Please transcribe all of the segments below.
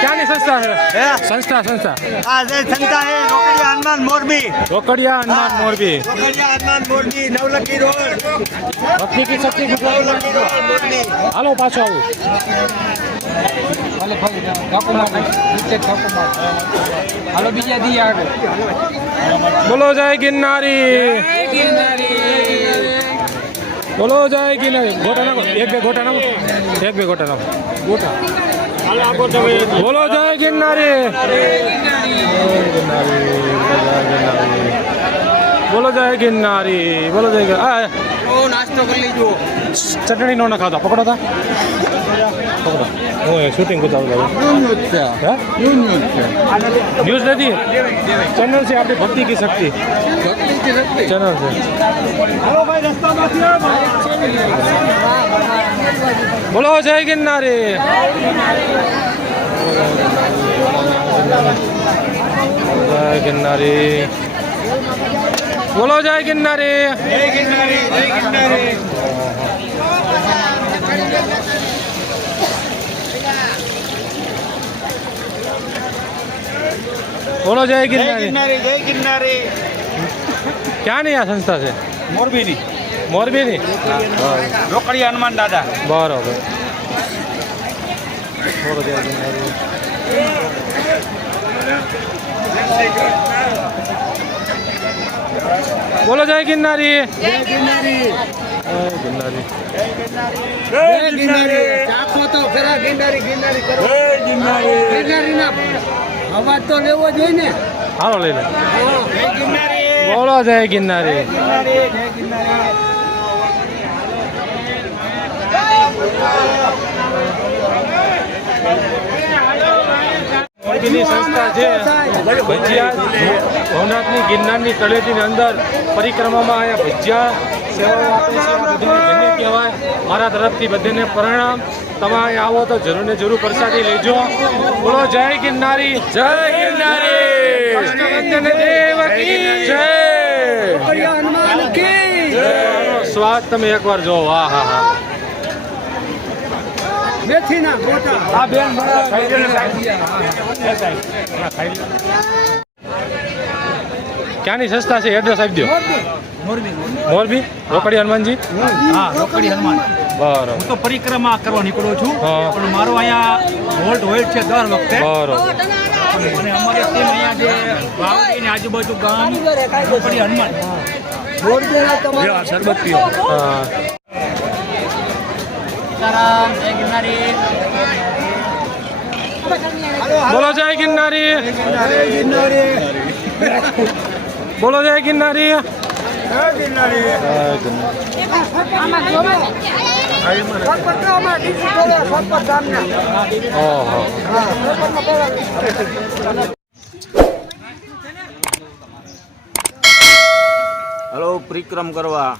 ક્યાંની સંસ્થા છે સંસ્થા સંસ્થા આ જે સંતા હે રોકડિયા હનુમાન મોરબી રોકડિયા હનુમાન મોરબી રોકડિયા હનુમાન મોરબી નવલખી રોડ ભક્તિ કી શક્તિ નવલખી રોડ મોરબી હાલો પાછો આવું હાલો બીજા દી આગળ બોલો જય ગિરનારી. બોલો જાય કે નહીં? ગોટા નાખો. એક, બે ગોટા નાખો. એક, બે ગોટા નાખો. ગોટા બોલો જય ગિરનારી. બોલો જય ગિરનારી. બોલો જય આ નાસ્તો કરી લેજો ચટણી નો ખાતા પકડો તા પકડો. હું શૂટિંગ ઉતારું હા? ન્યૂઝ નથી? ચેનલ છે આપણી ભક્તિ કી શક્તિ. ચેનલ છે. બોલો જય ગિરનારી. જય ગિરનારી. બોલો જય ગિરનારી. જય ગિરનારી જય ગિરનારી. બોલો જય ગિરનારી. ગિરનારી જય ગિરનારી. ક્યાંની આ સંસ્થા છે? મોરબીની. મોરબીની? રોકડી હનુમાન દાદા. બરોબર. બોલો જય ગિરનારી. બોલો જય ગિરનારી. જય ગિરનારી. ગિરનારી. ગિરનારી. ગિરનારી. ગિરનારી ગિરનારી ના અવાજ તો લેવો જોઈએ ને. હાલો લઈ લે. બોલો જય ગિરનારી. મોરબીની સંસ્થા છે. ભજીયા ભવનાથની ગિરનારની તળેટીની અંદર પરિક્રમામાં અહીંયા ભજીયા. સેવાઓ આપે છે આ બધાને ધન્ય કહેવાય મારા તરફથી બધાને પ્રણામ. તમે આવો તો જરૂર ને જરૂર પ્રસાદી લેજો. બોલો જય ગિરનારી જય ગિરનારી. દેવ કી જય. હનુમાન કી. સ્વાદ તમે એકવાર જો વાહ હા હા. મેથી ના ગોટા. આ બેન ક્યાંની સંસ્થા છે? એડ્રેસ આપી દો મોરબી. રોકડી હનુમાનજી? હા રોકડી હનુમાન. બરોબર. હું તો પરિક્રમા કરવા નીકળું છું પણ મારો અહીંયા હોલ્ટ હોય છે દર વખતે. બરોબર. અને અમારી ટીમ અહીંયા જે વાવડી ને આજુબાજુ ગામ રોકડી હનુમાન. શરબત પીઓ. હા. સીતારામ જય ગિરનારી. જય ગિરનારી. બોલો જય ગિરનારી. હલો પરિક્રમ કરવા.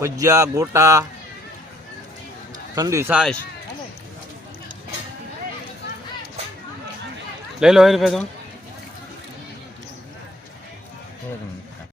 ભજીયા ગોટા ઠંડી છાશ લઈ લો એ રૂપિયા તમે. hit.